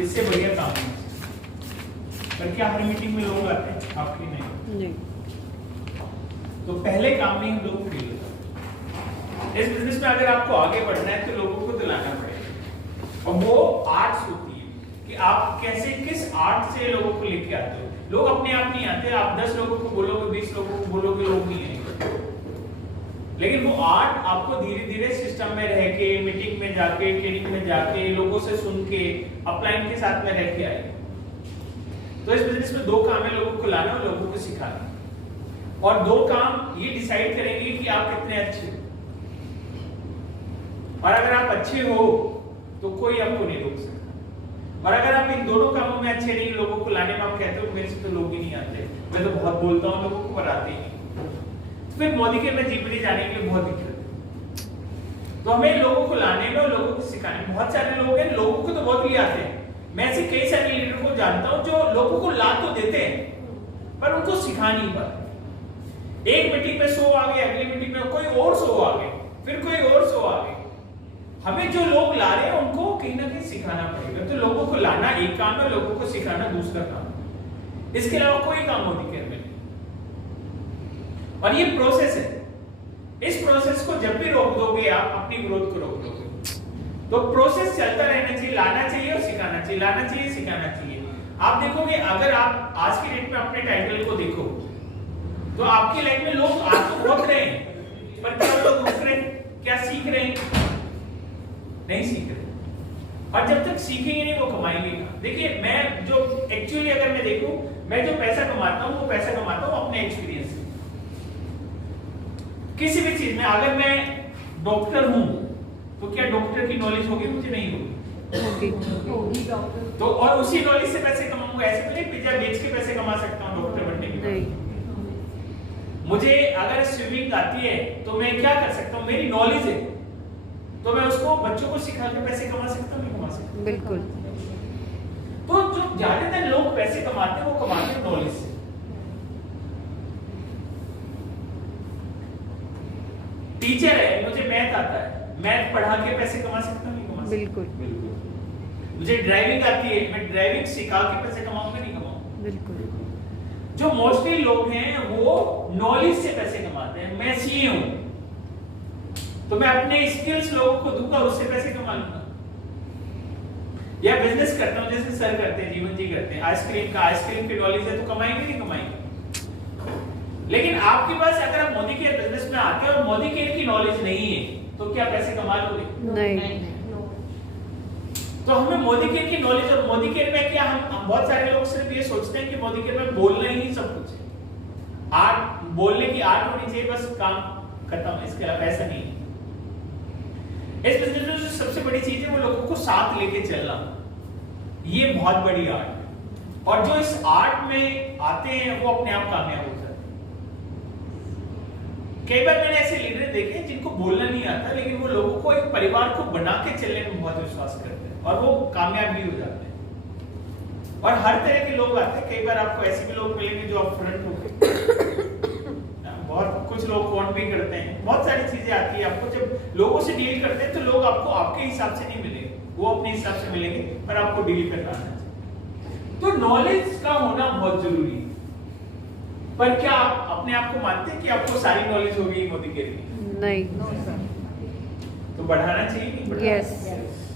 इससे बढ़िया काम नहीं। पर क्या हर मीटिंग में लोग आते हैं? आपकी नहीं। तो पहले काम में हम लोग फेल होते हैं। इस बिजनेस में अगर आपको आगे बढ़ना है तो लोगों को दिलाना पड़ेगा, और वो आर्ट्स होती है कि आप कैसे किस आर्ट से लोगों को लेके आते हो। लोग अपने आप नहीं आते, आप 10 लोगों को बोलोगे, 20 लोगों को बोलोगे, लोग नहीं आएंगे। लेकिन वो आर्ट आपको धीरे धीरे सिस्टम में रह के, मीटिंग में जाके, ट्रेनिंग में जाके, लोगों से सुन के, अपलाइन के साथ में रह के आएगा। तो इस बिजनेस में 2 काम है, लोगों को लाना और लोगों को सिखाना। और 2 काम ये डिसाइड करेंगे कि आप कितने अच्छे हो। और अगर आप अच्छे हो तो कोई आपको नहीं रोक सकता। और अगर आप इन दोनों कामों में अच्छे नहीं, लोगों को लाने में आप कहते हो मेरे से तो लोग ही नहीं आते, मैं तो बहुत बोलता हूँ, लोगों को बनाते ही नहीं, तो फिर मोदी के में जीपीडी जाने के लिए बहुत दिक्कत है। तो हमें लोगों को लाने में और लोगों को सिखाने में, बहुत सारे लोग हैं, लोगों को तो बहुत ले आते हैं। मैं ऐसे कई सारे लीडर को जानता हूं जो लोगों को ला तो देते हैं पर उनको सिखा नहीं पाते। एक मीटिंग में 100 आ गए, अगली मीटिंग में कोई और 100 आ गए, फिर कोई और 100 आ गए। हमें जो लोग ला रहे हैं उनको कहीं ना कहीं सिखाना पड़ेगा। तो लोगों को लाना एक काम है, लोगों को सिखाना दूसरा काम है। इसके अलावा कोई काम होती केयर में नहीं। और ये प्रोसेस है, इस प्रोसेस को जब भी रोक दोगे आप अपनी ग्रोथ को रोक दोगे। तो प्रोसेस चलता रहना चाहिए, लाना चाहिए और सिखाना चाहिए, लाना चाहिए, सिखाना चाहिए। आप देखोगे, अगर आप आज की डेट में अपने टाइटल को देखो तो आपकी लाइफ में लोग आ तो बहुत रहे हैं, पर क्या लोग रुक रहे हैं? क्या सीख रहे हैं? नहीं सीख रहे। और जब तक सीखेंगे नहीं वो कमाएंगे कहां? देखिए, मैं जो एक्चुअली अगर मैं देखूं, मैं जो पैसा कमाता हूं वो पैसा कमाता हूं अपने एक्सपीरियंस से। किसी भी चीज में अगर मैं डॉक्टर हूं तो क्या डॉक्टर की नॉलेज होगी? मुझे नहीं होगी। तो और उसी नॉलेज से पैसे कमाऊंगा? ऐसे तो नहीं पिज्जा बेच के पैसे कमा सकता हूं डॉक्टर बनने के बाद। मुझे अगर स्विमिंग आती है तो मैं क्या कर सकता हूं? मेरी नॉलेज है तो मैं उसको बच्चों को सिखा के पैसे कमा सकता हूं, नहीं कमा सकता? बिल्कुल। तो जो ज्यादातर लोग पैसे कमाते हैं वो कमाते हैं नॉलेज से। टीचर है, मुझे मैथ आता है, मैथ पढ़ा के पैसे कमा सकता हूं, नहीं कमा सकता? बिल्कुल। मुझे ड्राइविंग आती है, मैं ड्राइविंग सिखा के पैसे कमाऊंगा, नहीं कमाऊंगा? बिल्कुल। जो मोस्टली लोग हैं वो नॉलेज से पैसे कमाते हैं। मैं सीए हूं तो मैं अपने स्किल्स लोगों को दूंगा, उससे पैसे कमा लूंगा। या बिजनेस करता हूं जैसे सर करते हैं, जीवन जी करते हैं, आइसक्रीम का, आइसक्रीम की नॉलेज है तो कमाएंगे, नहीं कमाएंगे? लेकिन आपके पास अगर आप मोदी केयर बिजनेस में आते हैं और मोदी केयर की नॉलेज नहीं है तो क्या पैसे कमा लोगे? नहीं। तो हमें मोदी केयर की नॉलेज, और मोदी केयर में क्या हम बहुत सारे लोग सिर्फ ये सोचते हैं कि मोदी केयर में बोलना ही सब कुछ है, आर्ट, बोलने की आर्ट होनी चाहिए, बस काम खत्म, इसके अलावा ऐसा नहीं है। इस बिजनेस में जो सबसे बड़ी चीज है वो लोगों को साथ लेके चलना, ये बहुत बड़ी आर्ट है। और जो इस आर्ट में आते हैं वो अपने आप कामयाब हो जाते हैं। कई बार मैंने ऐसे लीडर देखे जिनको बोलना नहीं आता लेकिन वो लोगों को एक परिवार को बना के चलने में बहुत विश्वास करते हैं और वो कामयाब भी हो जाते हैं। और हर तरह के लोग आते हैं। कई बार आपको ऐसे भी लोग मिलेंगे जो अपफ्रंट होंगे, बहुत कुछ लोग फोन भी करते हैं, बहुत सारी चीजें आती है। आपको जब लोगों से डील करते हैं तो लोग आपको आपके हिसाब से नहीं मिलेंगे, वो अपने हिसाब से मिलेंगे, पर आपको डील करना आना चाहिए। तो नॉलेज का होना बहुत जरूरी है। पर क्या आप अपने आप को मानते हैं कि आपको सारी नॉलेज हो गई मोदी केयर की? नहीं। तो बढ़ाना चाहिए। यस।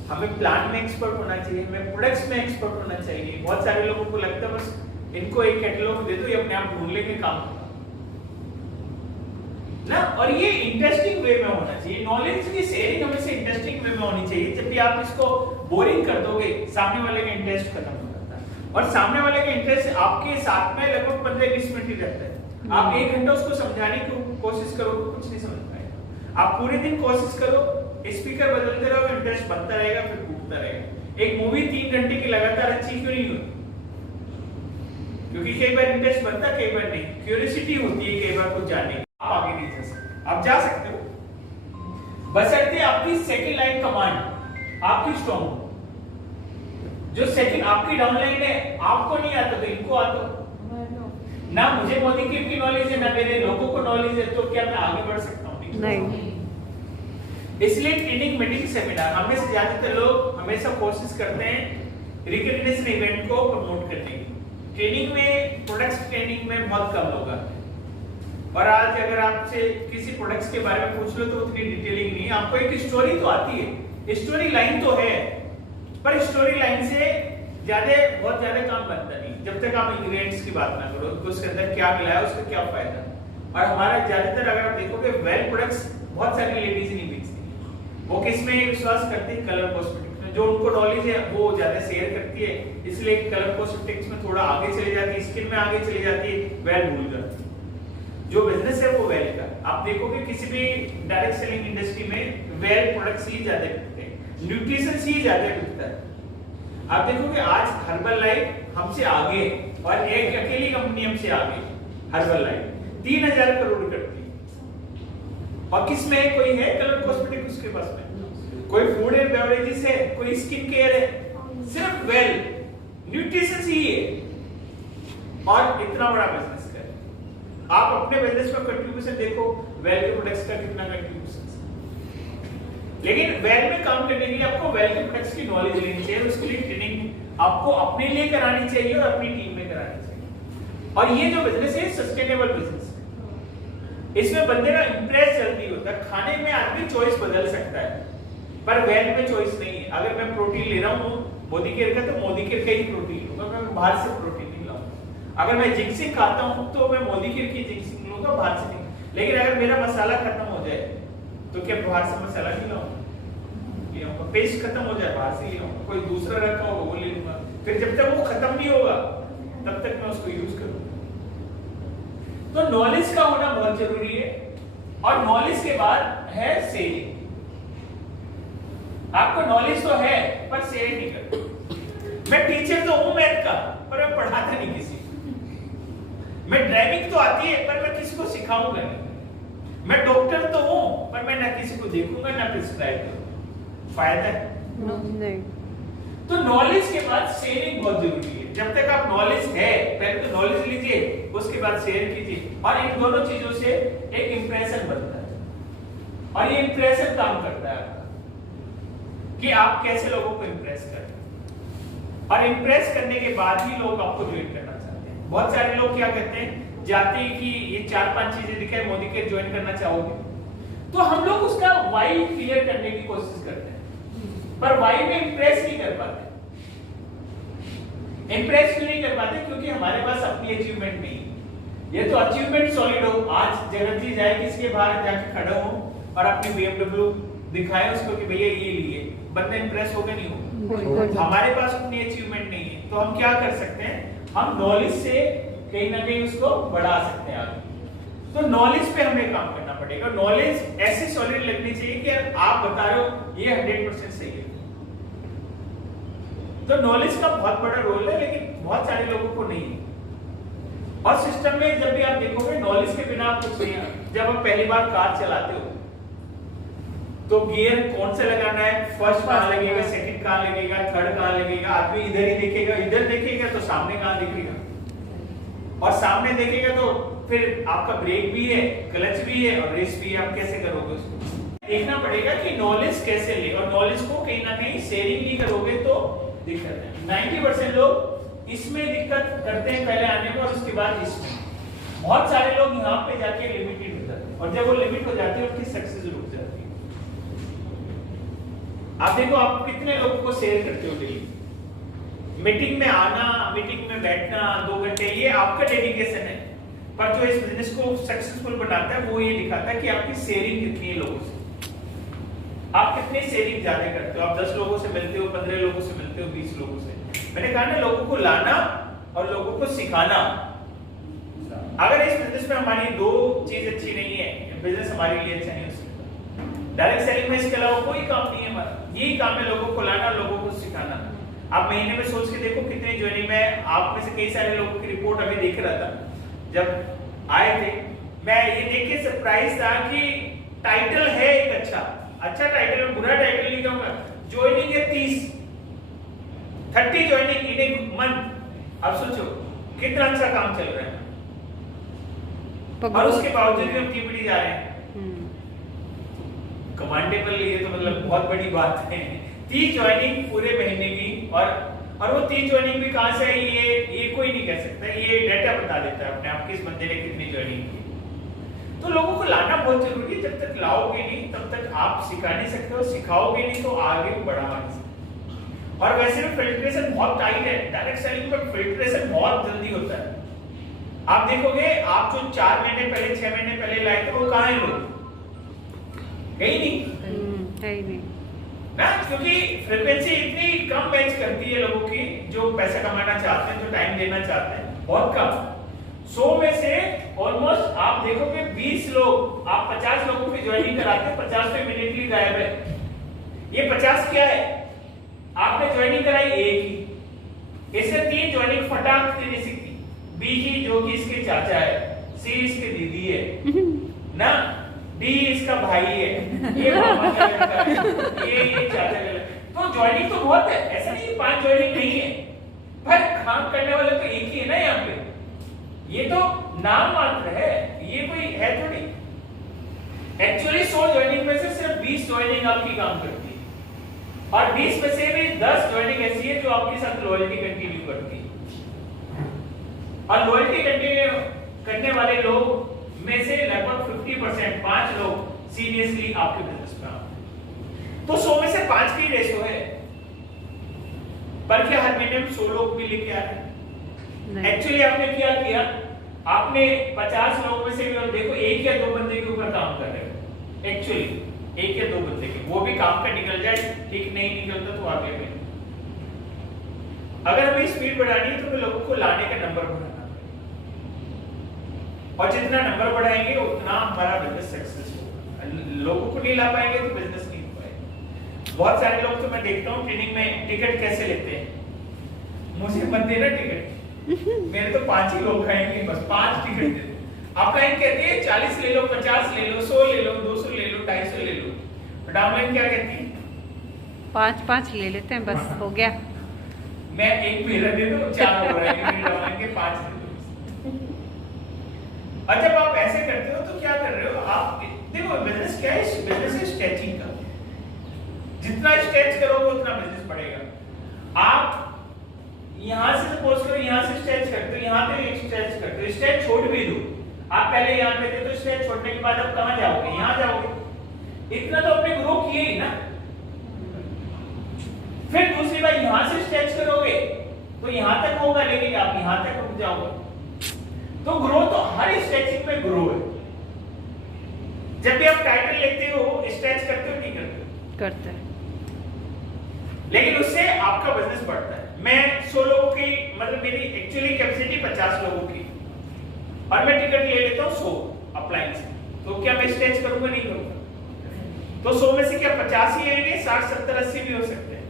हमें प्लान में एक्सपर्ट होना चाहिए, हमें प्रोडक्ट्स में एक्सपर्ट होना चाहिए। बहुत सारे लोगों को लगता है बस इनको एक कैटलॉग दे दो, ये अपने आप ढूंढ लेंगे काम ना। और ये इंटरेस्टिंग वे में होना चाहिए। नॉलेज की शेयरिंग हमेशा इंटरेस्टिंग वे में होनी चाहिए। जब भी आप इसको बोरिंग कर दोगे, सामने वाले का इंटरेस्ट खत्म हो जाता है। और सामने वाले का इंटरेस्ट आपके साथ में लगभग 15-20 मिनट ही रहता है। आप 1 घंटा उसको समझाने की कोशिश करो तो कुछ नहीं समझ पाएगा। आप पूरे दिन कोशिश करो, स्पीकर बदलते रहो, इंटरेस्ट बनता रहेगा, फिर टूटता रहेगा। एक मूवी 3 घंटे की लगातार अच्छी क्यों नहीं होती? क्योंकि कई बार इंटरेस्ट बनता, कई बार नहीं। क्यूरियोसिटी होती है कई बार कुछ जानने की। आप आगे नहीं जा सकते। आप जा सकते हो बशर्ते आपकी सेकंड लाइन कमांड आपकी स्ट्रांग हो। जो सेकंड आपकी डाउन लाइन है, आपको नहीं आता तो इनको आता ना। मुझे मोदी की नॉलेज है ना मेरे लोगों को नॉलेज है, तो क्या मैं आगे बढ़ सकता हूँ? नहीं। इसलिए ट्रेनिंग, मीटिंग, सेमिनार, हमें से ज्यादातर लोग हमेशा कोशिश करते हैं रिकग्निशन इवेंट को प्रमोट करने की। ट्रेनिंग में, प्रोडक्ट्स ट्रेनिंग में बहुत कम लोग आते हैं। और आज अगर आपसे किसी प्रोडक्ट्स के बारे में पूछ लो तो उतनी डिटेलिंग नहीं है। आपको एक स्टोरी तो आती है, स्टोरी लाइन तो है, पर स्टोरी लाइन से बहुत ज्यादा काम बनता नहीं जब तक आप इंग्रेडिएंट्स की बात ना करो कि उसके अंदर क्या मिलाया, उसका क्या फायदा। और हमारा ज्यादातर अगर आप देखोगे वेल प्रोडक्ट्स बहुत सारी लेडीज नहीं बेचती, वो किसमें विश्वास करती है, कलर कॉस्मेटिक्स में। जो उनको नॉलेज है वो ज्यादा शेयर करती है, इसलिए कलर कॉस्मेटिक्स में थोड़ा आगे चली जाती है, स्किन में आगे चली जाती है, वेल भूल जाती है। जो बिजनेस है वो वेल का, आप देखोगे किसी भी डायरेक्ट सेलिंग इंडस्ट्री में वेल प्रोडक्ट्स ही ज्यादा बिकते हैं, न्यूट्रिशन ही ज्यादा बिकता है। आप देखोगे आज हर्बल लाइफ हमसे आगे, और एक अकेली कंपनी हमसे आगे, हर्बल लाइफ 3000 करोड़ करती है। और किसमें कोई है कलर कॉस्मेटिक उसके पास में, कोई फूड एंड बेवरेजेस है, कोई स्किन केयर है, सिर्फ वेल न्यूट्रिशन ही है। और इतना बड़ा बिजनेस कर, आप अपने बिजनेस में कंट्रीब्यूशन देखो, वेल के प्रोडक्ट्स का कितना कंट्रीब्यूशन। लेकिन वेल में काम करने के लिए आपको वेल के प्रोडक्ट्स की नॉलेज लेनी चाहिए, उसके लिए ट्रेनिंग आपको अपने लिए करानी चाहिए और अपनी टीम में करानी चाहिए। और ये जो बिजनेस है सस्टेनेबल बिजनेस है, इसमें बंदे का इंप्रेस जल्दी होता है। खाने में आदमी चॉइस बदल सकता है, पर वेल में चॉइस नहीं है। अगर मैं प्रोटीन ले रहा हूँ मोदी केयर का, तो मोदी केयर का ही प्रोटीन लूंगा, मैं बाहर से प्रोटीन नहीं लाऊंगा। अगर मैं जिंक्सिंग खाता हूँ तो मैं मोदी केयर की जिंक्सिंग लूंगा, बाहर से नहीं। लेकिन अगर मेरा मसाला खत्म हो जाए तो क्या बाहर से मसाला नहीं लाऊंगा, पेस्ट खत्म हो जाए बाहर से ले आऊंगा, कोई दूसरा रखा होगा वो ले लूंगा। फिर जब तक वो खत्म नहीं होगा तब तक मैं उसको यूज करूंगा। तो नॉलेज का होना बहुत जरूरी है। और नॉलेज के बाद है सेलिंग। आपको नॉलेज तो है पर शेयर नहीं करते। मैं टीचर तो हूं मैथ का, पर मैं पढ़ाता नहीं किसी को। मैं ड्राइविंग तो आती है पर मैं किसी को सिखाऊंगा नहीं। मैं डॉक्टर तो हूं पर मैं ना किसी को देखूंगा ना प्रिस्क्राइब करूंगा। फायदा है नहीं। तो नॉलेज के बाद शेयरिंग बहुत जरूरी है। जब तक आप नॉलेज है, पहले तो नॉलेज लीजिए, उसके बाद शेयर कीजिए। और इन दोनों चीजों से एक इंप्रेशन बनता है, और ये इंप्रेशन काम करता है आपका कि आप कैसे लोगों को इंप्रेस करें। और इंप्रेस करने के बाद ही लोग आपको ज्वाइन करना चाहते हैं। बहुत सारे लोग क्या कहते हैं, जाते ही कि ये 4-5 चीजें दिखाए, मोदी के ज्वाइन करना चाहोगे, तो हम लोग उसका वाई क्लियर करने की कोशिश करते हैं, पर वाई में इंप्रेस नहीं कर पाते। इंप्रेस क्यों नहीं कर पाते? क्योंकि हमारे पास अपनी अचीवमेंट नहीं है। ये तो अचीवमेंट सॉलिड हो, आज जगत जी जाए किसी के बाहर जाके खड़े हो और अपनी BMW दिखाए उसको कि भैया ये लिए, बंदा इंप्रेस होगा नहीं होगा। हमारे पास अपनी अचीवमेंट नहीं है, तो हम क्या कर सकते हैं, हम नॉलेज से कहीं ना कहीं उसको बढ़ा सकते हैं आगे। तो नॉलेज पे हमें काम करना पड़ेगा। नॉलेज ऐसी सॉलिड लगनी चाहिए कि आप बता रहे हो ये 100% सही है। तो नॉलेज का बहुत बड़ा रोल है, लेकिन बहुत सारे लोगों को नहीं है। और सिस्टम में जब भी आप देखोगे नॉलेज के बिना आप कुछ नहीं है। जब आप पहली बार कार चलाते हो तो गियर कौन से लगाना है, फर्स्ट कहां लगेगा, सेकंड कहां लगेगा, थर्ड कहां लगेगा। आदमी इधर ही देखेगा, इधर देखेगा तो सामने कहां दिखेगा, और सामने देखेगा तो फिर आपका ब्रेक भी है, क्लच भी है और रेस भी है। आप कैसे करोगे उसको? देखना पड़ेगा कि नॉलेज कैसे ले, और नॉलेज को कहीं ना कहीं शेयरिंग नहीं करोगे तो दिक्कत है। 90% लोग इसमें दिक्कत करते हैं पहले आने को, और उसके बाद इसमें। बहुत सारे लोग यहाँ पे जाके लिमिटेड हो जाते हैं, और जब वो लिमिट हो जाती है उनकी सक्सेस रुक जाती है। आप देखो आप कितने लोगों को शेयर करते हो डेली। मीटिंग में आना, मीटिंग में बैठना 2 घंटे, ये आपका डेडिकेशन है। पर जो इस बिजनेस को सक्सेसफुल बनाता है वो ये दिखाता है कि आपकी शेयरिंग कितनी है लोगों से। आप कितनी शेयरिंग ज्यादा करते हो। आप 10 लोगों से मिलते हो, 15 लोगों से मिलते हो, 20 लोगों से। मैंने कहा ना, लोगों को लाना और लोगों को सिखाना। अगर इस बिजनेस में हमारी 2 चीज अच्छी नहीं है, बिजनेस हमारे लिए अच्छा नहीं हो सकता। डायरेक्ट सेलिंग में इसके अलावा कोई काम नहीं है हमारा। यही काम है लोगों को लाना, लोगों को सिखाना। आप महीने में सोच के देखो कितने ज्वाइनिंग में। आप में से कई सारे लोगों की रिपोर्ट अभी देख रहा था जब आए थे, मैं ये देख के सरप्राइज था कि टाइटल है एक अच्छा टाइटल है, बुरा टाइटल नहीं कहूंगा। ज्वाइनिंग है 30 ज्वाइनिंग इन ए मंथ। अब सोचो कितना अच्छा काम चल रहा है, और उसके बावजूद भी हम टीपीडी जा रहे हैं। कमांडेबल, ये तो मतलब बहुत बड़ी बात है। 30 ज्वाइनिंग पूरे महीने की, और और वो 30 ज्वाइनिंग भी कहां से आई ये कोई नहीं कह सकता, ये डाटा बता देता है अपने आप किस बंदे ने कितनी ज्वाइनिंग की। तो लोगों को लाना बहुत जरूरी है, जब तक लाओगे नहीं तब तक आप सिखा नहीं सकते हो, सिखाओगे नहीं तो आगे बढ़ा नहीं सकते। और वैसे भी फिल्ट्रेशन बहुत टाइट है, डायरेक्ट सेलिंग में फिल्ट्रेशन बहुत जल्दी होता है। आप देखोगे आप जो 4 महीने पहले 6 महीने पहले लाए थे वो कहां है लोग, कहीं नहीं है ही नहीं ना, क्योंकि फ्रीक्वेंसी इतनी कम मैच करती है लोगों की जो पैसा कमाना चाहते हैं, जो टाइम देना चाहते हैं, बहुत कम। 100 में से ऑलमोस्ट आप देखोगे 20 लोग, आप 50 लोगों की ज्वाइनिंग कराते हैं, 50 तो इमीडिएटली गायब है। ये 50 क्या है, आपने ज्वाइनिंग कराई एक ही, इससे 3 ज्वाइनिंग फटाक से नहीं सीखती। बी की जो कि इसके चाचा है, सी इसके दीदी है ना, डी इसका भाई है, ये मामा का लड़का है, ये चाचा का लड़का। तो ज्वाइनिंग तो बहुत है, ऐसा नहीं 5 ज्वाइनिंग नहीं है, पर काम करने वाले तो एक ही है ना यहाँ पे। ये तो नाम मात्र है, ये कोई है थोड़ी। एक्चुअली 100 ज्वाइनिंग में से सिर्फ 20 ज्वाइनिंग आपकी काम करती है, और 20 में से भी 10 ज्वाइनिंग ऐसी है जो आपके साथ लॉयल्टी कंटिन्यू करती है। और लॉयल्टी कंटिन्यू करने वाले लोग में से लगभग 50%, 5 लोग सीरियसली आपके बिजनेस में आते हैं। तो 100 में से 5 की रेशो है, पर क्या हर महीने में 100 लोग भी लेके आ रहे हैं? एक्चुअली आपने क्या किया, आपने 50 लोगों में से भी देखो 1 या 2 बंदे के ऊपर काम कर रहे हो। एक्चुअली 1 या 2 बंदे के, वो भी काम का निकल जाए, ठीक नहीं निकलता तो आगे में। अगर हमें स्पीड बढ़ानी है तो फिर लोगों को लाने का नंबर बढ़ाना, और जितना नंबर बढ़ाएंगे उतना हमारा बिजनेस सक्सेस होगा। लोगों को नहीं ला पाएंगे तो बिजनेस नहीं हो पाएगा। बहुत सारे लोग तो मैं देखता हूँ ट्रेनिंग में टिकट कैसे लेते हैं, मुझे मत देना टिकट, मेरे तो 5 ही लोग खाएंगे, बस 5 टिकट दे दो। आप कहीं कहते हैं 40 ले लो, 50 ले लो, 100 ले लो, 200 ले लो, 250 ले लो, बट डाउनलाइन क्या कहती है? 5 ले लेते हैं, बस हो गया। मैं एक मेरा दे दो, 4 हो रहा है, मेरे डाउनलाइन के 5 दे दो। और जब आप ऐसे करते हो तो क्या कर रहे हो आप, देखो बिजनेस क्या है, बिजनेस है स्ट्रेचिंग का, जितना स्ट्रेच करोगे उतना बिजनेस बढ़ेगा। आप यहां से सपोज करो यहां से स्ट्रेच करते हो, यहां पे स्ट्रेच करते हो, स्ट्रेच छोड़ भी दो, आप पहले यहां पे थे तो स्ट्रेच छोड़ने के बाद आप कहां जाओगे, यहां जाओगे, इतना तो आपने ग्रो किए ही ना। फिर दूसरी बार यहां से स्ट्रेच करोगे तो यहां तक होगा, लेकिन आप यहां तक रुक जाओगे। तो ग्रो तो हर स्ट्रेचिंग में ग्रो है। जब भी आप टाइटल लेते हो स्ट्रेच करते हो नहीं करते हैं, लेकिन उससे आपका बिजनेस बढ़ता है। मैं 100 लोगों की, मतलब मेरी एक्चुअली कैपेसिटी 50 लोगों की, और मैं टिकट ले लेता हूँ 100 अपलाइन से, तो क्या मैं स्ट्रेच करूंगा? नहीं करूंगा। तो 100 में से क्या 50 ही आएंगे, 60, 70, 80 भी हो सकते हैं।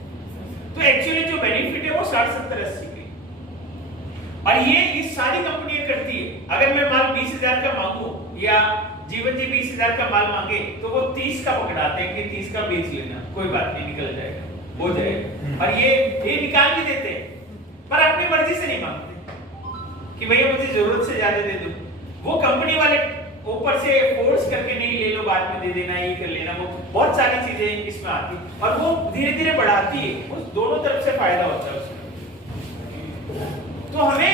तो एक्चुअली जो बेनिफिट है वो 60, 70, 80 की, और ये सारी कंपनियां करती है। अगर मैं माल 20,000 का मांगू या जीवन जी 20,000 का माल मांगे तो वो 30 का पकड़ाते हैं कि 30 का बेच लेना, कोई बात नहीं, निकल जाएगा, हो जाएगा। और ये निकाल भी देते हैं, पर अपनी मर्जी से नहीं मांगते कि भैया मुझे जरूरत से ज्यादा दे दो। वो कंपनी वाले ऊपर से फोर्स करके नहीं, ले लो बाद में दे देना, ये कर लेना, वो बहुत सारी चीजें इसमें आती, और वो धीरे धीरे बढ़ाती है, उस दोनों तरफ से फायदा होता है उसमें। तो हमें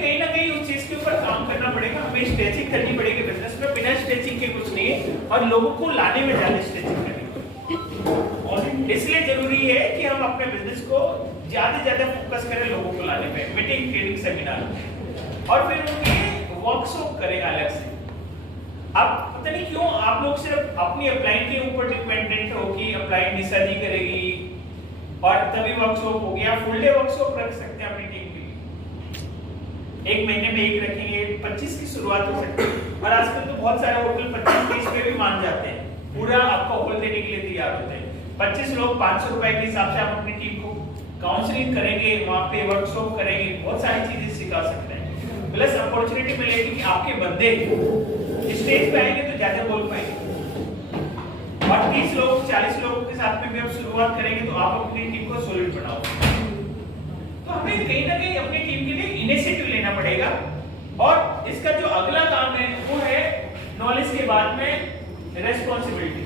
कहीं ना कहीं उस चीज के ऊपर काम करना पड़ेगा, हमें स्ट्रेचिंग करनी पड़ेगी बिजनेस में। बिना स्ट्रेचिंग के कुछ नहीं है, और लोगों को लाने में ज्यादा स्ट्रेचिंग करनी पड़ेगी। और इसलिए जरूरी है कि हम अपने बिजनेस को ज्यादा से ज्यादा फोकस करें लोगों को लाने पे, मीटिंग, ट्रेनिंग, सेमिनार, और फिर उनके वर्कशॉप करें अलग से। अब पता नहीं क्यों आप लोग सिर्फ अपनी अपलाइन के ऊपर डिपेंडेंट हो कि अपलाइन निशा जी करेगी और तभी वर्कशॉप हो गया। फुल डे वर्कशॉप रख सकते हैं अपनी टीम के लिए, 1 महीने में 1 रखेंगे, 25 की शुरुआत हो सकती है। और आजकल तो बहुत सारे होटल 25-30 पे भी मान जाते हैं, पूरा आपको होल देने के लिए तैयार होते हैं। 25 लोग 500 रुपए के हिसाब से आप अपनी टीम को काउंसलिंग करेंगे, वहां पे वर्कशॉप करेंगे, बहुत सारी चीजें सिखा सकते हैं। प्लस अपॉर्चुनिटी मिलेगी कि आपके बंदे स्टेज पे आएंगे तो ज्यादा बोल पाएंगे। और 30 लोग 40 लोगों के साथ में भी आप शुरुआत करेंगे तो आप अपनी टीम को सॉलिड बनाओगे। तो हमें कहीं ना कहीं अपनी टीम के लिए इनिशिएटिव लेना पड़ेगा। और इसका जो अगला काम है वो है नॉलेज के बाद में रेस्पॉन्सिबिलिटी।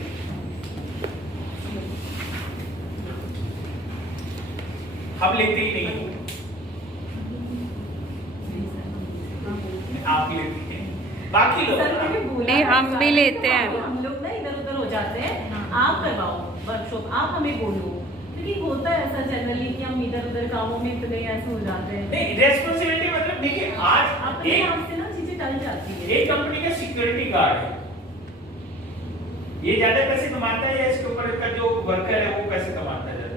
हम लेते ही नहीं, आप लेते हैं, बाकी लोग नहीं, हम भी लेते हैं। हम लोग ना इधर उधर हो जाते हैं, आप करवाओ वर्कशॉप, आप हमें बोलो, क्योंकि होता है ऐसा जनरली कि हम इधर उधर कामों में इतने ऐसे हो जाते हैं। नहीं, रेस्पॉन्सिबिलिटी मतलब देखिए, आज अपने आप से ना चीजें टल जाती है। एक कंपनी का सिक्योरिटी गार्ड है, ये ज्यादा पैसे कमाता है या इसके ऊपर का जो वर्कर है वो पैसे कमाता है ज्यादा?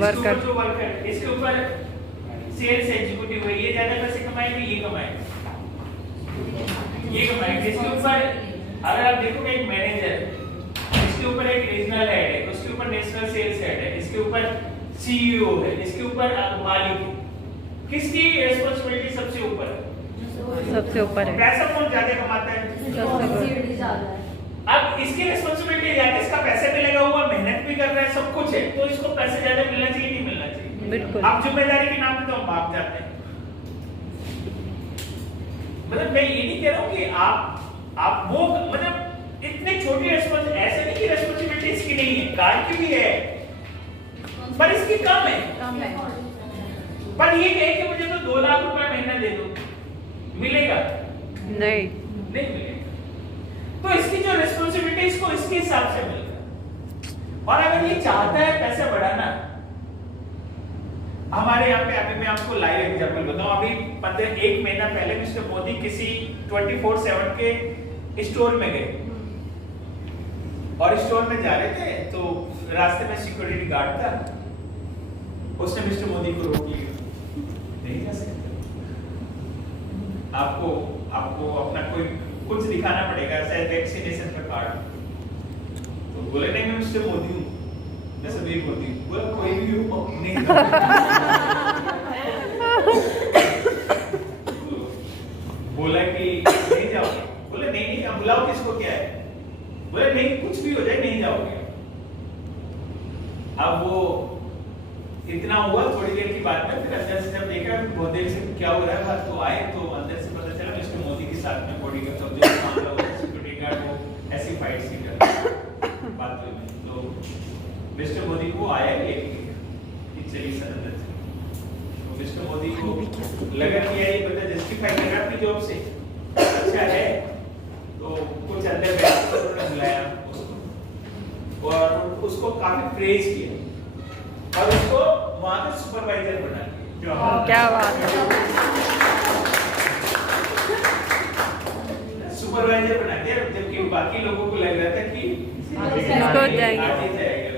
वर्कर जो वर्कर है, इसके ऊपर सेल्स एग्जीक्यूटिव है, ये ज्यादा पैसे कमाएंगे, ये कमाएंगे, ये कमाएंगे। इसके ऊपर अगर आप देखोगे एक मैनेजर, इसके ऊपर एक रीजनल हेड है, उसके ऊपर नेशनल सेल्स हेड है, इसके ऊपर सीईओ है, इसके ऊपर मालिक है। किसकी रिस्पांसिबिलिटी सबसे ऊपर है? सबसे ऊपर है। पैसा कौन ज्यादा कमाता है? अब इसकी रिस्पांसिबिलिटी ज्यादा, इसका पैसे मिलेगा, हुआ मेहनत भी कर रहा है, सब कुछ है, तो इसको पैसे ज्यादा मिलना चाहिए, नहीं मिलना चाहिए? बिल्कुल। आप जिम्मेदारी के नाम पे तो हम भाग जाते हैं। मतलब मैं ये नहीं कह रहा हूँ कि आप वो मतलब इतनी छोटी रिस्पांसिबिलिटी, ऐसे नहीं कि रिस्पांसिबिलिटी इसकी नहीं है, कार की भी है, पर इसकी कम है। पर ये कहे कि मुझे तो 2 लाख रुपए महीना दे दो, मिलेगा? नहीं, नहीं मिलेगा। तो इसकी जो रिस्पांसिबिलिटी इसको इसके हिसाब से मिलेगा। और अगर ये चाहता है पैसा बढ़ाना, हमारे यहाँ पे अभी मैं आपको लाइव एग्जांपल बताऊं, अभी 1 महीना पहले मिस्टर मोदी किसी 24/7 के स्टोर में गए और स्टोर में जा रहे थे, तो रास्ते में सिक्योरिटी गार्ड था, उसने मिस्टर मोदी को रोक लिया, नहीं जा सकते, आपको अपना कोई कुछ दिखाना पड़ेगा, शायद वैक्सीनेशन का कार्ड। तो बोले नहीं, मैं मिस्टर मोदी हूँ, मैं समीर मोदी हूँ। बोला कोई भी हो, नहीं बोला कि नहीं जाओगे? बोले नहीं, अब बुलाओ, किसको क्या है? बोले नहीं, कुछ भी हो जाए नहीं जाओगे। अब वो इतना हुआ, थोड़ी देर की बात में फिर अंदर से जब देखा बहुत देर से क्या हो रहा है बात, तो आए तो अंदर से पता चला मिस्टर मोदी के साथ में बॉडी का जो मामला हुआ, सिक्योरिटी गार्ड वो ऐसी फाइट सी कर बात हुई में, तो मिस्टर मोदी को आया कि चलिए सर अंदर से। तो मिस्टर मोदी को लगा कि यार ये बंदा जस्टिफाई कर रहा अपनी जॉब से, अच्छा है, तो कुछ अंदर बैठ कर उन्होंने बुलाया उसको और उसको काफी प्रेज किया और उसको वहां का सुपरवाइजर बना दिया। क्या बात है। सुपरवाइजर बना दिया, जबकि बाकी लोगों को लग रहा था कि इसको जाएगा।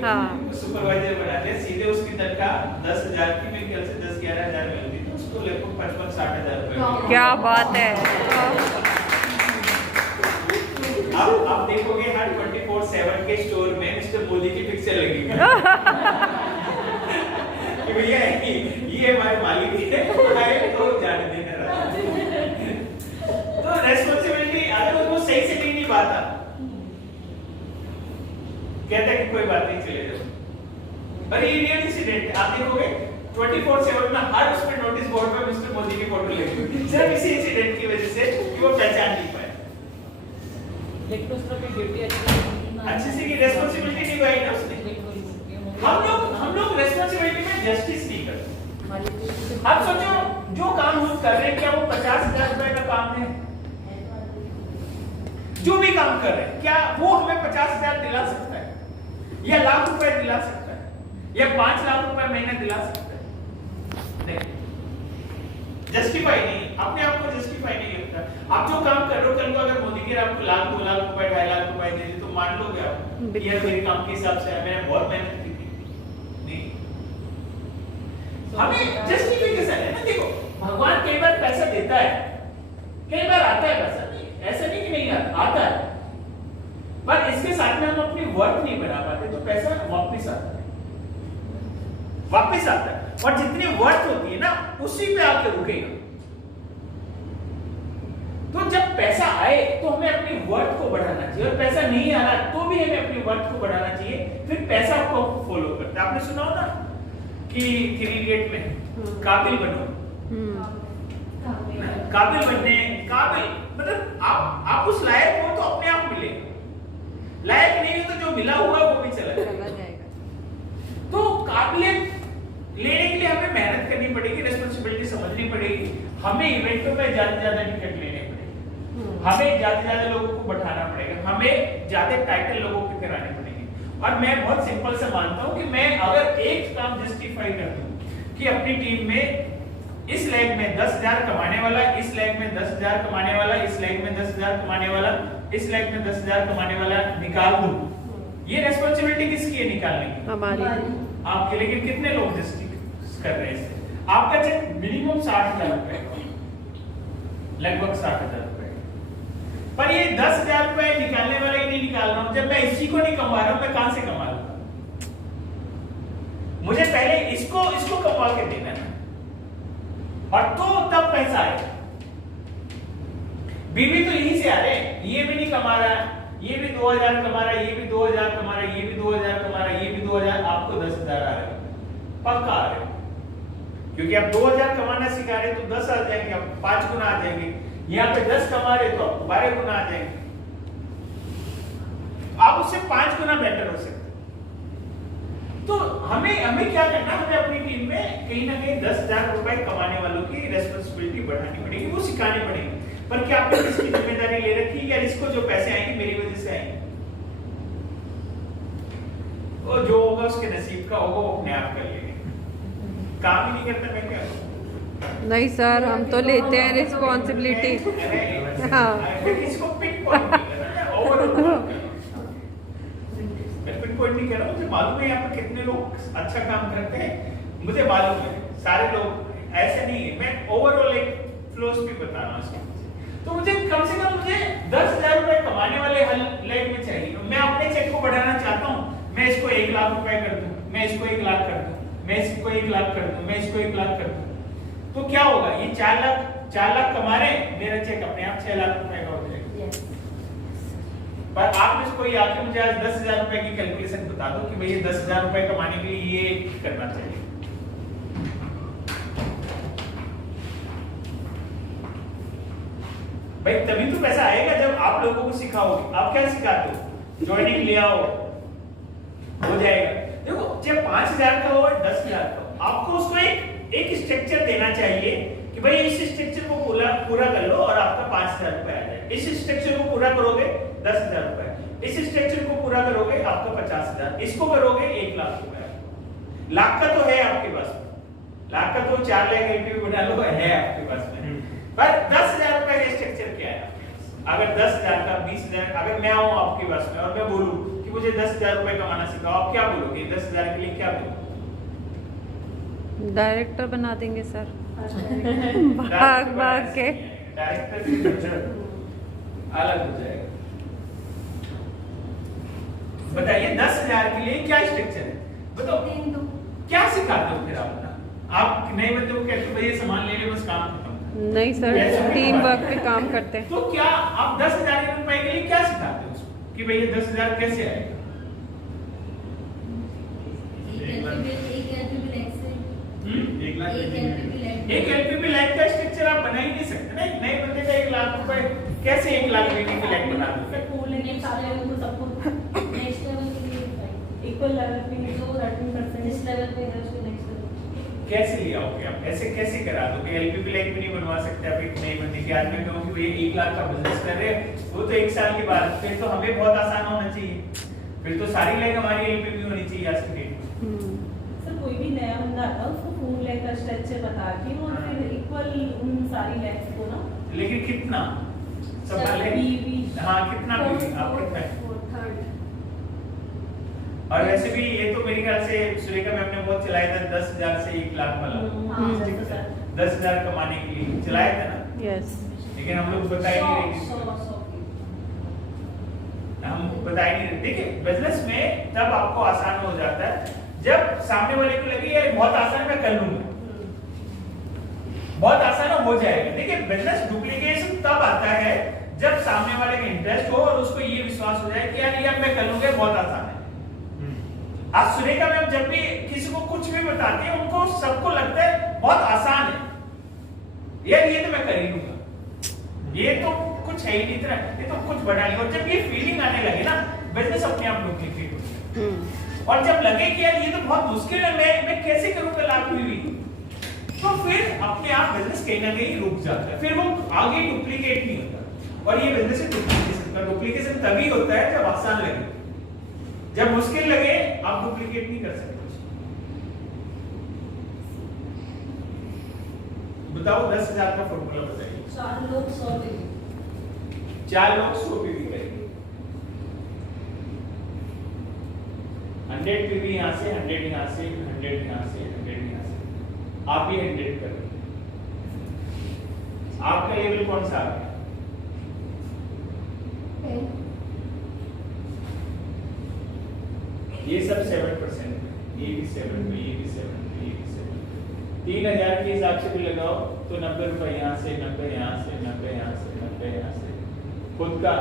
हाँ। सुपरवाइजर बना दिया, सीधे उसकी तनख्वाह 10,000 की, मेरे ख्याल से 10-11 हजार मिलती थी उसको, लगभग 55-60 हजार रुपए। क्या बात है। आप देखोगे हर 24/7 के स्टोर में मिस्टर मोदी की पिक्चर लगेगी कि भैया ये हमारे मालिक है, तो जाने देना रहा। तो रेस्पॉन्सिबिलिटी अगर वो सही से नहीं निभाता, कहता है कि कोई बात नहीं, चले जाओ। पर ये रियल इंसिडेंट आप देखोगे 24/7 में हर उसमें नोटिस बोर्ड पे मिस्टर मोदी की फोटो लगी हुई है, सिर्फ इसी इंसिडेंट की वजह से कि वो पहचान नहीं पाए। लेकिन उसका भी ड्यूटी अच्छे से की रेस्पॉन्सिबिलिटी निभाई ना उसने। हम लोग रेस्पॉन्सिबिलिटी में जस्टिस नहीं करते। आप सोचो, जो काम हम कर रहे हैं, क्या वो 50,000 रुपए का काम है? जो भी काम कर रहे हैं, क्या वो हमें 50,000 दिला सकता है, या लाख रुपए दिला सकता है, या 5 लाख रुपए महीना दिला सकता है? नहीं, जस्टिफाई नहीं, अपने आप को जस्टिफाई नहीं लगता। आप जो काम कर रहे हो, कल को अगर मोदी जी आपको 1 लाख, 2 लाख रुपए, 2.5 लाख रुपए दे दे, तो मान लोगे आप यार मेरे काम के हिसाब से मैंने बहुत मेहनत की थी? नहीं, हमें जस्टिफिकेशन है ना। देखो, भगवान कई बार पैसा देता है, कई बार आता है पैसा, नहीं ऐसा नहीं कि नहीं आता है, पर इसके साथ में हम अपनी वर्थ नहीं बना पाते, तो पैसा वापस आता है, वापस आता है। और जितनी वर्थ होती है ना, उसी पे आके रुकेगा। तो जब पैसा आए तो हमें अपनी वर्थ को बढ़ाना चाहिए, और पैसा नहीं आ रहा तो भी हमें अपनी वर्थ को बढ़ाना चाहिए, फिर पैसा आपको फॉलो करता है। आपने सुना हो ना कि 3 इडियट में काबिल बनो, काबिल बनने, काबिल मतलब आप उस लायक हो तो अपने आप मिलेगा, लायक नहीं हो तो जो मिला हुआ वो भी चला जाएगा। तो काबिलियत लेने के लिए हमें मेहनत करनी पड़ेगी, रिस्पांसिबिलिटी समझनी पड़ेगी, हमें इवेंटों में ज्यादा से ज्यादा टिकट लेने पड़ेंगे, हमें ज्यादा से ज्यादा लोगों को बैठाना पड़ेगा, हमें ज्यादा टाइटल लोगों के कराने पड़ेंगे। और मैं बहुत सिंपल से मानता हूं कि मैं अगर एक काम जस्टिफाई कर दूं कि अपनी टीम में इस लेग में 10,000 कमाने वाला, इस लेग में 10,000 कमाने वाला, इस लेग में 10,000 कमाने वाला, इस लेग में 10,000 कमाने वाला निकाल दूं, ये रिस्पांसिबिलिटी किसकी है निकालने की? हमारी। आपके। लेकिन कितने लोग जस्टिस कर रहे हैं इससे? आपका चेक मिनिमम 60,000 रुपए का, लगभग 60,000 रुपए, पर ये 10,000 रुपए निकालने वाला ही नहीं निकाल रहा हूं। जब मैं इसी को नहीं कमा रहा हूं, मैं कहां से कमा लूंगा? मुझे पहले इसको कमा के देना है, और तो तब पैसा आएगा। बीवी तो यहीं से आ रहे हैं, ये भी नहीं कमा रहा है, ये भी 2,000 कमा रहा है, ये भी 2,000 कमा रहा है, ये भी 2,000 कमा रहा है, ये भी 2,000, आपको 10,000 आ रहे हैं, पक्का आ रहे हैं, क्योंकि आप 2,000 कमाना सिखा रहे तो 10 आ जाएंगे, आप 5 गुना आ जाएंगे। यहाँ पे 10 कमा रहे तो आपको 12 गुना आ जाएंगे, आप उससे 5 गुना बेटर हो सकते। तो हमें क्या करना, हमें अपनी टीम में कहीं ना कहीं 10,000 रुपए कमाने वालों की रेस्पॉन्सिबिलिटी बढ़ानी पड़ेगी, वो सिखानी पड़ेगी। पर क्या आपने इसकी जिम्मेदारी ले रखी है, या इसको जो पैसे आएंगे मेरी वजह से आएंगे? वो जो होगा उसके नसीब का होगा, वो अपने आप कर लेंगे। काम ही नहीं करता, मैं क्या करूं? नहीं सर, हम तो लेते हैं रिस्पॉन्सिबिलिटी। हाँ। इसको पिन पॉइंट नहीं करना, ओवरऑल पिन नहीं कर रहा, मुझे मालूम है यहाँ पे कितने लोग अच्छा काम करते हैं, मुझे मालूम है सारे लोग ऐसे नहीं है, मैं ओवरऑल एक फिलॉसफी बता रहा हूँ। तो मुझे कम से कम 10,000 रुपए कमाने वाले हल लेग में चाहिए। मैं अपने चेक को बढ़ाना चाहता हूँ, मैं इसको 1 लाख रुपए कर दूं, मैं इसको 1 लाख कर दूं, मैं इसको 1 लाख कर दूं, मैं इसको 1 लाख कर दूं, तो क्या होगा? ये 4 लाख कमा रहे हैं, मेरा चेक अपने आप 6 लाख रुपए का हो जाएगा। पर आप इसको ये आके मुझे आज 10,000 रुपए की कैलकुलेशन बता दो कि भैया 10,000 रुपए कमाने के लिए ये करना चाहिए। भाई तभी तो पैसा आएगा जब आप लोगों को सिखाओगे। आप क्या सिखाते हो? ज्वाइनिंग ले आओ, हो जाएगा। देखो चाहे 5,000 का हो 10,000 का हो, आपको उसको एक स्ट्रक्चर देना चाहिए कि भाई इस स्ट्रक्चर को पूरा कर लो और आपका 5,000 रुपए आ जाए। इस स्ट्रक्चर को पूरा करोगे 10,000 रुपए, इस स्ट्रक्चर को पूरा करोगे आपका 50,000, इसको करोगे 1 लाख रुपए। लाख का तो है आपके पास में, लाख का तो 4 लाख एलपीवी बना लो है आपके पास में, पर 10,000 रुपए का स्ट्रक्चर क्या है? अगर 10,000 का 20,000, अगर मैं आऊं आपके पास में और मैं बोलूं कि मुझे 10,000 रुपए कमाना सिखाओ, आप क्या बोलोगे? 10,000 के लिए क्या बोलोगे? डायरेक्टर बना देंगे सर। भाग भाग के डायरेक्टर अलग हो जाएगा। बताइए 10,000 के लिए क्या स्ट्रक्चर है? बताओ क्या सिखाते हो फिर आप नए बंदे को कहते हो भैया सामान ले ले बस काम खत्म? नहीं सर, टीम वर्क पे काम करते हैं। तो क्या आप 10,000 रुपए के लिए क्या सिखाते हो उसको कि भैया 10,000 कैसे आएगा? एक एलपीवी लाइफ का स्ट्रक्चर आप बना ही नहीं सकते ना। नए बंदे का 1 लाख रुपए कैसे 1 लाख रुपए की लाइफ बना दोगे? इक्वल लेवल पे जो 13% इस लेवल पे है उसको नेक्स्ट लेवल कैसे ले आओगे आप? कैसे करा दोगे? एलपीवी लाइफ भी नहीं बनवा सकते आप एक नए बंदे के। आज मैं कहूं कि भैया 1 लाख का बिजनेस कर रहे हैं, वो तो 1 साल के बाद, फिर तो हमें बहुत आसान होना चाहिए, फिर तो सारी लाइफ हमारी एलपीवी होनी चाहिए आज के डेट में। सर कोई भी नया बंदा आता है उसको फूल लेग का स्ट्रक्चर बता के और फिर इक्वल उन सारी लेग्स को ना, लेकिन कितना सब पहले, हाँ कितना भी आप कितना, और वैसे भी ये तो मेरे ख्याल से सुरेखा मैम ने बहुत चलाया था 10,000 से 1 लाख वाला, 10,000 कमाने के लिए चलाया था ना। यस। लेकिन हम लोग बता ही नहीं रहे, हम बता ही नहीं रहे। देखिए बिजनेस में तब आपको आसान हो जाता है जब सामने वाले को लगे यार बहुत आसान, मैं कर लूंगा, बहुत आसान हो जाएगा। देखिए बिजनेस डुप्लीकेशन तब आता है जब सामने वाले का इंटरेस्ट हो और उसको ये विश्वास हो जाए कि यार ये मैं कर लूंगा, बहुत आसान है। आज सुरेखा मैम जब भी किसी को कुछ भी बताती है उनको सबको लगता है बहुत आसान है, यार ये तो मैं कर ही लूंगा, ये तो कुछ है ही नहीं इतना, ये तो कुछ बड़ा नहीं। और जब ये फीलिंग आने लगे ना बिजनेस अपने आप डुप्लीकेट हो जाए। और जब लगे कि यार ये तो बहुत मुश्किल है, मैं कैसे करूंगा लाभ भी, तो फिर अपने आप बिजनेस कहीं ना कहीं रुक जाता है, फिर वो आगे डुप्लीकेट नहीं होता। और ये बिजनेस है डुप्लीकेशन तभी होता है जब आसान लगे, जब मुश्किल लगे आप डुप्लीकेट नहीं कर सकते। बताओ 10,000 का फॉर्मूला बताइए। 4 लोग 100 पीवी। 4 लोग 100 पीवी करेंगे। 100 पीवी यहाँ से, 100 यहाँ से, 100 यहाँ से, 100 यहाँ से, आप भी 100 कर रहे हैं। आपका लेवल कौन सा आ गया? ये सब 7%, ये भी 7 पे, ये भी 7 पे, ये भी 7 पे। 3,000 के हिसाब से भी लगाओ तो 90 रुपए यहाँ से, 90 यहाँ से, 90 यहाँ से, 90 यहाँ से। खुद का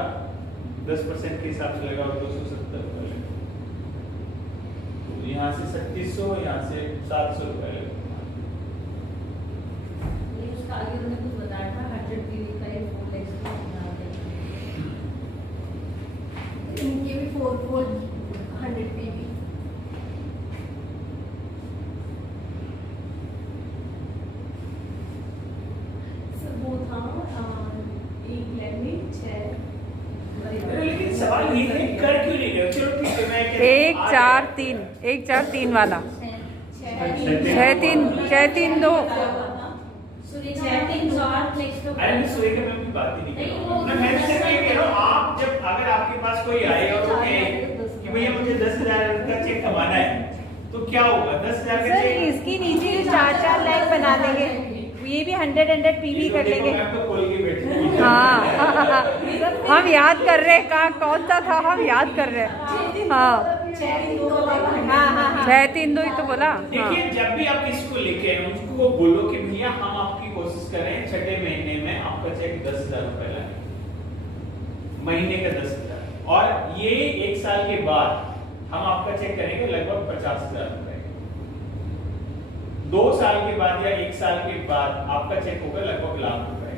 10% के हिसाब से लगाओ 270 रुपए लगाओ। तो यहाँ से 3700, यहाँ से 700 रुपए लगाओ। ये उसका आगे उन्होंने कुछ बताया था 100 पीवी का ये 4 लेग्स का बना देंगे। इनके भी 4 100 पीवी। वो था एक लेग में 6। लेकिन सवाल ये है कर क्यों नहीं रहे? चलो ठीक है, मैं 1 4 3 1 4 3 वाला 6 3 2। अरे सूर्य के मैं बात ही नहीं कर रहा हूं। मैं सिर्फ ये कह रहा हूं, आप जब अगर आपके पास कोई आए और वो कहे कि भैया मुझे 10,000 का चेक कमाना है, तो क्या होगा? 10,000 का सर चेक इसकी नीचे 4 लाइन बना देंगे, ये भी 100 पीवी कर लेंगे। मैं तो खोल के बैठी। हाँ हम याद कर रहे हैं, कहाँ कौन सा था, हम याद कर रहे हैं। हाँ 6 3 2 ही तो बोला। हाँ देखिए, जब भी आप किसी को लेके आए उसको वो बोलो कि भैया हम आपकी कोशिश करें छठे महीने में आपका चेक 10,000 रुपए लाए, महीने का 10,000, और ये 1 साल के बाद हम आपका चेक करेंगे लगभग 50,000 रुपए। 2 साल के बाद या 1 साल के बाद आपका चेक होगा लगभग लाख रुपए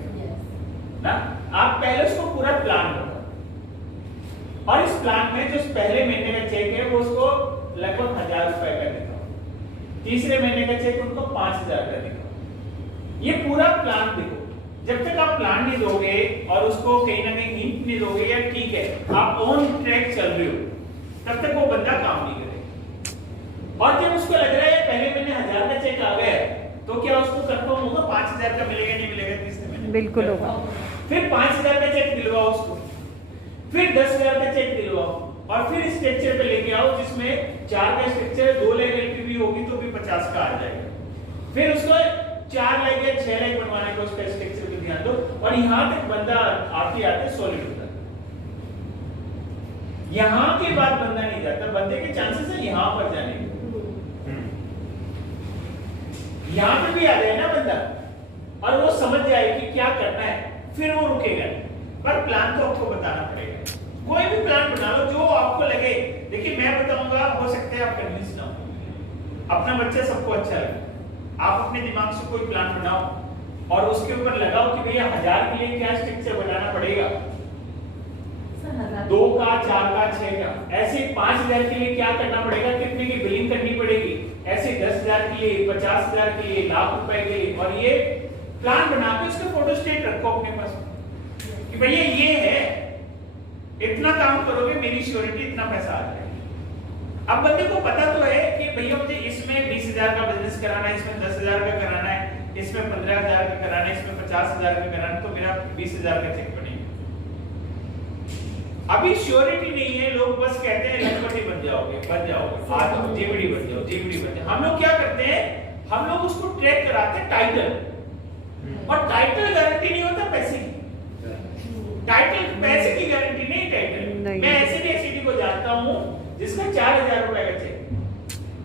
ना। आप पहले उसको पूरा प्लान करो, और इस प्लान में जो पहले महीने का चेक है वो उसको लगभग 1,000 रुपए का दिखाओ, तीसरे महीने का चेक उनको 5,000 का दिखाओ। ये पूरा प्लान देखो। जब तक आप प्लान नहीं दोगे और उसको कहीं ना कहीं हिंट नहीं दोगे या ठीक है आप ऑन ट्रैक चल रहे हो, तब तक वो बंदा काम नहीं करेगा। और जब उसको लग रहा है पहले महीने 1,000 का चेक आ गया, तो क्या उसको कंफर्म होगा 5,000 का मिलेगा नहीं मिलेगा तीसरे महीने? बिल्कुल होगा। फिर 5,000 का चेक दिलवाओ उसको, फिर 10,000 का चेक दिलवाओ, और फिर स्ट्रक्चर पे लेके आओ जिसमें 4 का स्ट्रक्चर 2 लाख एलपीवी होगी तो भी 50 का आ जाएगा। फिर उसको 4 लाख या 6 लाख बनवाने का उसका स्ट्रक्चर पे ध्यान दो, और यहां तक बंदा आते आते सॉलिड होता है। यहां के बाद बंदा नहीं जाता, बंदे के चांसेस है यहां पर जाने के। यहां पे भी आ जाए ना बंदा और वो समझ जाए कि क्या करना है, फिर वो रुकेगा। पर प्लान तो आपको बताना पड़ेगा। कोई भी प्लान बना लो जो आपको लगे। देखिए मैं बताऊंगा, हो सकता है आप कन्विंस ना हो, अपना बच्चा सबको अच्छा लगे, आप अपने दिमाग से कोई प्लान बनाओ और उसके ऊपर लगाओ कि भैया 1,000 के लिए क्या स्ट्रक्चर बनाना पड़ेगा, 2 का 4 का 6 का, ऐसे 5,000 के लिए क्या करना पड़ेगा, कितने की बिलिंग करनी पड़ेगी, ऐसे 10,000 के लिए, 50,000 के लिए, लाख रुपए के लिए। और ये प्लान बना के उसका फोटो स्टेट रखो अपने पास कि भैया ये है, इतना काम करोगे मेरी श्योरिटी इतना पैसा आ जाएगा। अब बंदे को पता तो है कि भैया मुझे इसमें 20,000 का बिजनेस कराना है, इसमें 10,000 का कराना है, इसमें 15,000 का कराना है, इसमें 50,000 का कराना है, तो मेरा 20,000 का चेक बनेगा। अभी श्योरिटी नहीं है, लोग बस कहते हैं लखपति बन जाओगे, आ जाओ, जेबीडी बन जाओ, जेबीडी बन जाओ। हम लोग क्या करते हैं, हम लोग उसको ट्रैक कराते हैं टाइटल, और टाइटल गारंटी नहीं होता पैसे की। टाइटल पैसे की गारंटी नहीं टाइटल। मैं ऐसे एससीडी को जानता हूं जिसका 4,000 रुपए का चेक,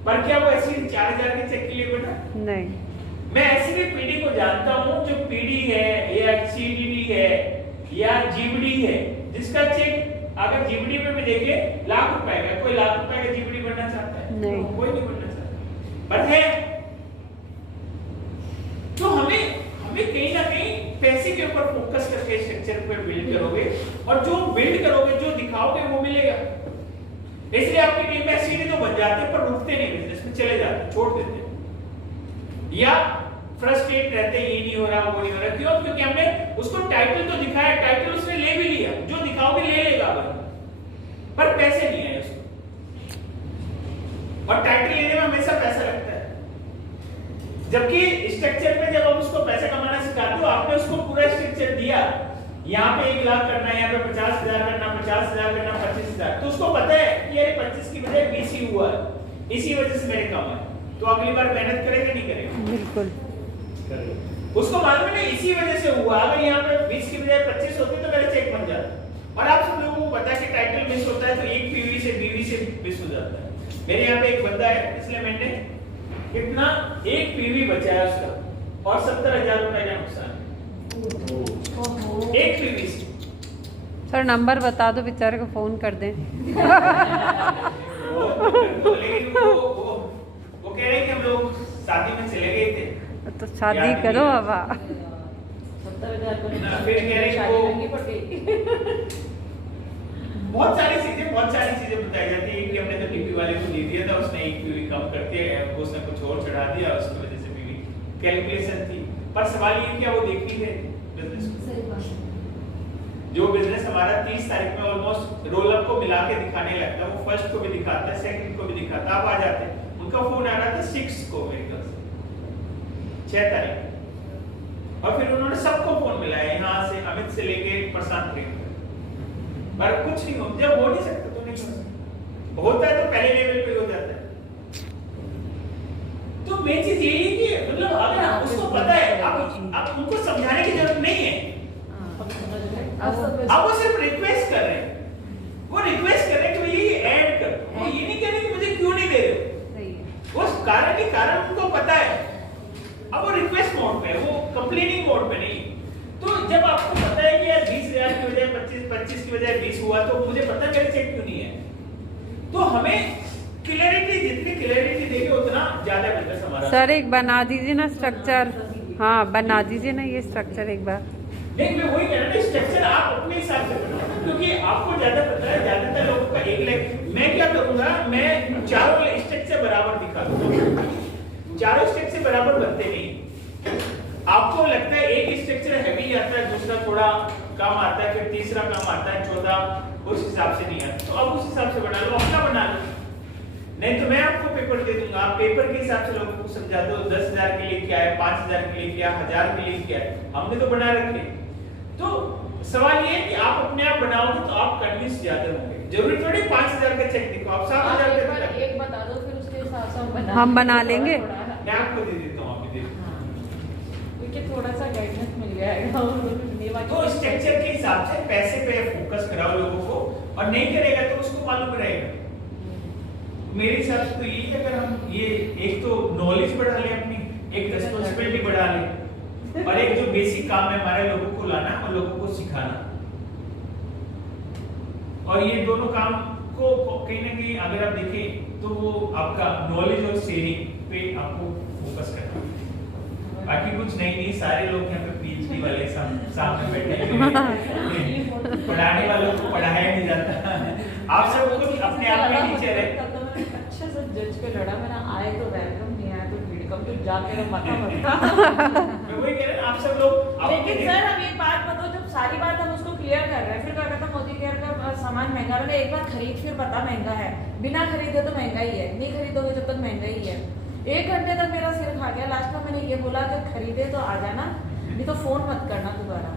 पर क्या वो एससीडी 4,000 के चेक के लिए बना? नहीं। मैं ऐसे पीडी को जानता हूं जो पीडी है या सीडीडी है या जीबीडी है, जिसका चेक अगर जीबीडी में भी देखे लाख रुपए का, कोई लाख रुपए का जीबीडी बनना चाहता है? नहीं, कोई नहीं बनना चाहता, पर है। तो हमें कहीं ना कहीं पैसे के ऊपर फोकस करके स्ट्रक्चर पे बिल्ड करोगे, और जो बिल्ड करोगे, जो दिखाओगे वो मिलेगा। इसलिए आपकी टीम में सीढ़ी तो बन जाते हैं पर रुकते नहीं, बिजनेस में चले जाते, छोड़ देते हैं या फ्रस्ट्रेट रहते हैं, ये नहीं हो रहा, वो नहीं हो रहा। क्यों? क्योंकि हमने उसको टाइटल तो दिखाया, टाइटल उसने ले भी लिया, जो दिखाओगे ले लेगा पर पैसे नहीं आए उसको। और टाइटल लेने में हमेशा पैसा लगता है, जबकि स्ट्रक्चर में जब हम उसको पैसा कमाना सिखाते हो, आपने उसको पूरा स्ट्रक्चर दिया, यहाँ पे 1 लाख करना है, यहाँ पे 50,000 करना, 50,000 करना, 25,000, तो उसको पता है कि यार 25 की बजाय 20 ही हुआ है, इसी वजह से मेरे कम है, तो अगली बार मेहनत करेगा नहीं करेगा? बिल्कुल उसको मालूम है इसी वजह से हुआ, अगर यहाँ पे 20 की बजाय 25 होती तो मेरा चेक बन जाता। और आप सब लोगों को पता है कि टाइटल मिस होता है तो एक पीवी से बीवी से मिस हो जाता है। मेरे यहाँ पे एक बंदा है, इसलिए मैंने कितना एक पीवी बचाया उसका और 70,000 रुपए का नुकसान एक पीवी से। सर नंबर बता दो, बेचारे को फोन कर दें। लेकिन वो कह रहे हैं कि हम लोग शादी में चले गए थे, तो शादी करो अब। 70,000 फिर कह रहे हैं बहुत सारी चीजें बताई जाती है कि हमने तो टीवी वाले को दे दिया था, उसने एक पीवी कम करके उसने कुछ और चढ़ा दिया, उसकी वजह से पीवी कैलकुलेशन थी। पर सवाल ये क्या वो देखती है बिजनेस को? जो बिजनेस हमारा 30 तारीख में ऑलमोस्ट रोल अप को मिला के दिखाने लगता है, वो फर्स्ट को भी दिखाता है, सेकंड को भी दिखाता है। अब आ जाते हैं, उनका फोन आ रहा था 6 को, मेरे ख्याल से 6 तारीख, और फिर उन्होंने सबको फोन मिलाया, यहाँ से अमित से लेके प्रशांत तक, पर कुछ नहीं हो, जब हो नहीं सकता तो नहीं हो सकता, होता है तो पहले लेवल पे हो जाता है। तो मेन चीज यही है कि मतलब अगर आप उसको पता है, आप उनको समझाने की जरूरत नहीं है, आप वो सिर्फ रिक्वेस्ट कर रहे हैं, वो रिक्वेस्ट कर रहे हैं कि ये ऐड कर, वो ये नहीं कह रहे कि मुझे क्यों नहीं दे रहे, वो कारण के कारण उनको पता है। अब वो रिक्वेस्ट मोड पे है, वो कंप्लेनिंग मोड पे नहीं। तो जब आपको पता है कि यार 20,000 की बजाय 25 की बजाय 20 हुआ, तो मुझे पता है मेरे चेक क्यों नहीं है। तो हमें क्लैरिटी, जितनी क्लैरिटी देंगे उतना ज्यादा बिजनेस हमारा। सर एक बना दीजिए ना स्ट्रक्चर, हाँ बना दीजिए ना ये स्ट्रक्चर एक बार। नहीं, मैं वही कह रहा हूं, स्ट्रक्चर आप अपने हिसाब से बनाओ, क्योंकि आपको ज्यादा पता है, ज्यादातर लोगों का एक लाइक। मैं क्या करूंगा, मैं चारों स्ट्रक्चर बराबर दिखा दूंगा, चारों स्ट्रक्चर बराबर बनते नहीं। आपको लगता है एक स्ट्रक्चर हैवी आता है, दूसरा थोड़ा कम आता है, फिर तीसरा कम आता है, चौथा उस हिसाब से नहीं आता, तो अब उस हिसाब से बना लो, अपना बना लो। नहीं तो मैं आपको पेपर दे दूंगा, आप पेपर के हिसाब से लोगों को समझा दो, 10,000 के लिए क्या है, 5,000 के लिए क्या, 1,000 के लिए क्या है, हमने तो बना रखे। तो सवाल ये है कि आप अपने आप बनाओगे तो आप कन्विंस ज्यादा होंगे। जरूरी थोड़ी 5,000 का चेक दिखाओ, आप 7,000 का दिखाओ, एक बता दो, फिर उसके हिसाब से हम बना लेंगे। मैं आपको दे देता हूँ, आप दे दो। क्योंकि थोड़ा सा गाइडेंस मिल जाएगा। तो स्ट्रक्चर के हिसाब से पैसे पे फोकस कराओ लोगों को, और नहीं करेगा तो उसको मालूम रहेगा। मेरे हिसाब से तो यही है, अगर हम ये एक तो नॉलेज बढ़ा लें अपनी, एक रिस्पांसिबिलिटी बढ़ा लें, और एक जो बेसिक काम है हमारे लोगों को लाना और लोगों को सिखाना, और ये दोनों काम को कहीं ना कहीं अगर आप देखें तो वो आपका नॉलेज और शेयरिंग पे आपको फोकस करना। बाकी कुछ नहीं, सारे लोग यहाँ पे पीएचडी वाले सामने बैठे हैं, पढ़ाने वालों को पढ़ाया नहीं जाता। आप सब लोग अपने आप में टीचर है। अच्छे से जज पे लड़ा, मेरा आए तो वेलकम, नहीं आए तो वेलकम, तो जाके माथा मत। मैं वही कह रहा हूं, आप सब लोग। लेकिन सर हम एक बात बताओ, जब सारी बात हम उसको क्लियर कर रहे हैं, फिर क्या कहता मोदी केयर का सामान महंगा, मैंने एक बार खरीद फिर पता महंगा है, बिना खरीदे तो महंगा ही है, नहीं खरीदोगे जब तक महंगा ही है। 1 घंटे तक मेरा सिर खा गया, लास्ट में मैंने ये बोला कि खरीदे तो आ जाना, नहीं तो फोन मत करना दोबारा।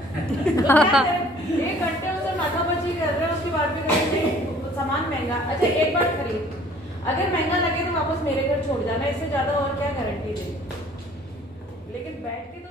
1 घंटे उसे माथापच्ची कर रहे हैं, उसके बाद भी कहेंगे सामान महंगा। अच्छा एक बार खरीद, अगर महंगा लगे तो वापस मेरे घर छोड़ जाना, इससे ज्यादा और क्या गारंटी दे। लेकिन बैठ के तो